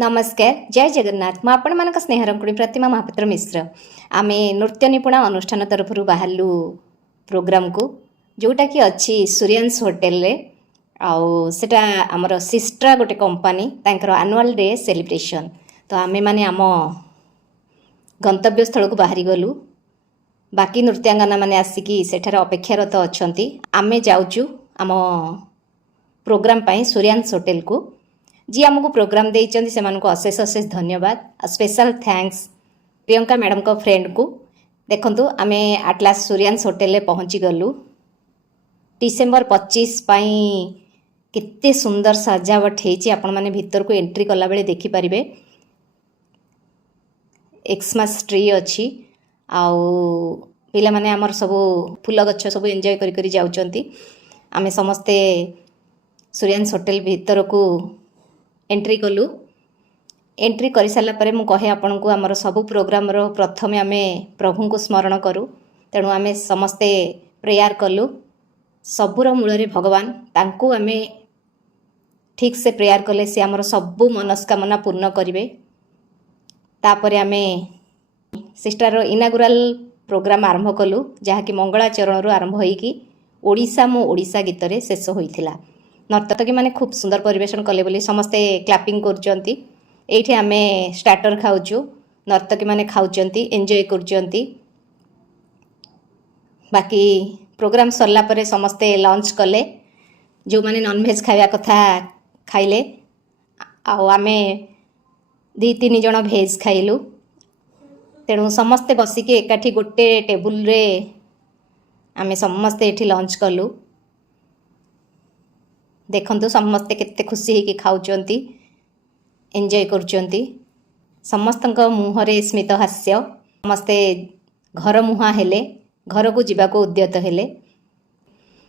नमस्कार जय जगन्नाथ मु आपण मान स्नेहरंकुड़ी प्रतिमा महापात्र मिश्र आमे नृत्य निपुणा अनुष्ठान तरफ बाहरलु प्रोग्राम को जोटा कि अच्छी सूर्यांश होटेल रे आउ सेटा हमर सिस्ट्रा गोटे कंपनी तांकर एनुअल डे सेलिब्रेशन तो आमे माने आम गंतव्य स्थल को बाहरी गलु बाकी नृत्यांगना माने आसिकी सेठार अपेक्षारत अछंती आमे जाउचु आम प्रोग्राम पाई सूर्यांश होटेल को जी आमको प्रोग्राम देइचंदी से मानको अशेष अशेष धन्यवाद स्पेशल थैंक्स प्रियंका मैडम को फ्रेंड को देखंतु आमे आटलास सूर्यांश होटेल रे पहुंची गलु डिसेंबर 25 पाई केते सुंदर सजावट हेची आपण माने भीतर को एंट्री कला बेले देखि परिबे एक्समास ट्री अछि आउ पिला माने हमर सब फूल गच्छ सब एन्जॉय करी करी जाउचंती आमे समस्ते सूर्यांश होटेल भीतर को एंट्री कलु एंट्री कर सारा पर मुझे कहे आपण को आमर सबू प्रोग्राम प्रथमे आम प्रभु को स्मरण करूँ तेणु आम समस्ते प्रेयर कलु सबूर मूल भगवान तांको आम ठीक से प्रेयर कले से आमर सबू मनस्कामना पूर्ण करेंगे तापर आम सिस्टर इनागुराल प्रोग्राम आरंभ कलु जहाँकि मंगलाचरण आरंभ होइकी ओडिशा मो ओडिशा गीत रे शेष होइथिला नर्तकी माने खूब सुंदर परिवेशन कले बोली समस्ते क्लैपिंग करचंती एठी आमे स्टार्टर खाउछु नर्तकी माने खाउचंती एन्जॉय करचंती बाकी प्रोग्राम सरला परे समस्ते लंच कले जो माने नॉन वेज खाया कथा खाइले आ आमे 2-3 जण वेज खाइलु तेणु समस्ते बसिके एकाठी गोटे टेबुल रे आमे समस्ते एठी लंच कलु देखंतु समस्ते केते खुशी होगी खाउचंती एंजॉय करचंती समस्तक मुहरे स्मित हास्य समस्ते घर मुहां हेले घर को जीवा को उद्यत हेले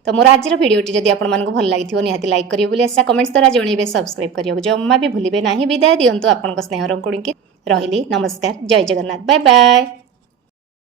तो मोर आज भिडियोटी जदि आपण मानको भल लागिथिबो निहाती लाइक करियो बोली आशा कमेंट्स द्वारा जणैबे सब्सक्राइब करियो जम्मा भी भूलिबे नाही विदाय दियंतु आपनक स्नेह रंकुणी के रहिली नमस्कार जय जगन्नाथ बाय बाय।